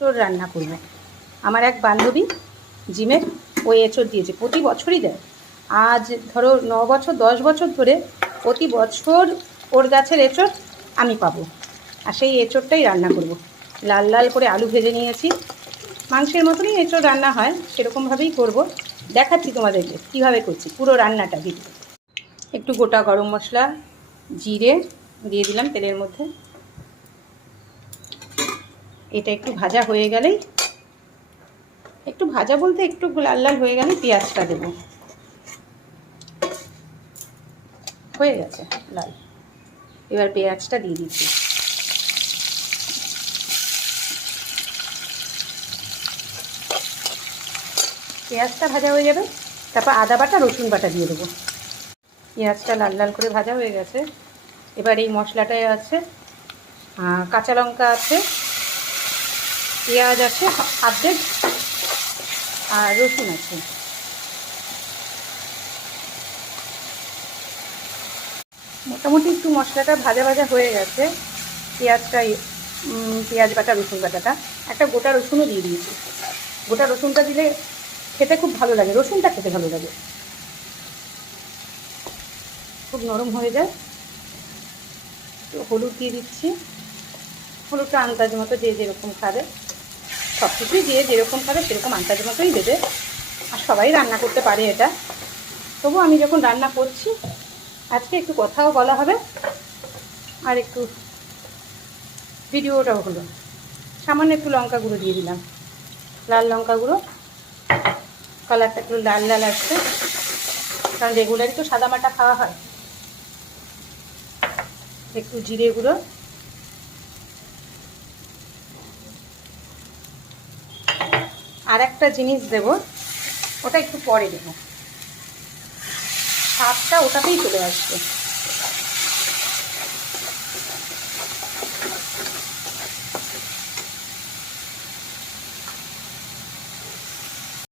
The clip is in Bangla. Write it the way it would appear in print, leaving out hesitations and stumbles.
এঁচোড় রান্না করব। আমার এক বান্ধবী জিমের ও এঁচোড় দিয়েছে, প্রতি বছরই দেয়। আজ ধরো 9 বছর 10 বছর ধরে প্রতি বছর ওর গাছের এঁচোড় আমি পাবো। আর সেই এঁচোড়টাই রান্না করব। লাল লাল করে আলু ভেজে নিয়েছি, মাংসের মতনই এঁচোড় রান্না হয় সেরকমভাবেই করব। দেখাচ্ছি তোমাদেরকে কীভাবে করছি পুরো রান্নাটা ভিডিও। একটু গোটা গরম মশলা, জিরে দিয়ে দিলাম তেলের মধ্যে। এটা একটু ভাজা হয়ে গেলেই, একটু ভাজা বলতে একটু লাল লাল হয়ে গেলেই পেঁয়াজটা দেব। হয়ে গেছে লাল, এবার পেঁয়াজটা দিয়ে দিচ্ছি। পেঁয়াজটা ভাজা হয়ে যাবে, তারপর আদা বাটা রসুন বাটা দিয়ে দেবো। পেঁয়াজটা লাল লাল করে ভাজা হয়ে গেছে। এবার এই মশলাটায় আছে কাঁচা লঙ্কা আছে, পেঁয়াজ আছে অর্ধেক, আর রসুন আছে। মোটামুটি একটু মশলাটা ভাজা ভাজা হয়ে গেছে। পেঁয়াজটা পেঁয়াজ বাটা রসুন বাটাটা, একটা গোটা রসুনও দিয়ে দিয়েছি। গোটা রসুনটা দিলে খেতে খুব ভালো লাগে, রসুনটা খেতে ভালো লাগে, খুব নরম হয়ে যায়। তো হলুদ দিয়ে দিচ্ছি, হলুদটা আন্দাজ মতো যে যেরকম খাবে, সব কিছুই দিয়ে যেরকম খাবে সেরকম আন্দাজ মতোই দেবে। আর সবাই রান্না করতে পারে এটা, তবু আমি যখন রান্না করছি আজকে একটু কথাও বলা হবে আর একটু ভিডিওটাও হলো। সামান্য একটু লঙ্কা গুঁড়ো দিয়ে দিলাম, লাল লঙ্কা গুঁড়ো, কালারটা একটু লাল লাল আসছে, কারণ রেগুলারই তো সাদা মাটা খাওয়া হয়। একটু জিরে গুঁড়ো, আর একটা জিনিস দেব, ওটা একটু পরে দেবো, স্বাদটা ওটাতেই চলে আসবে।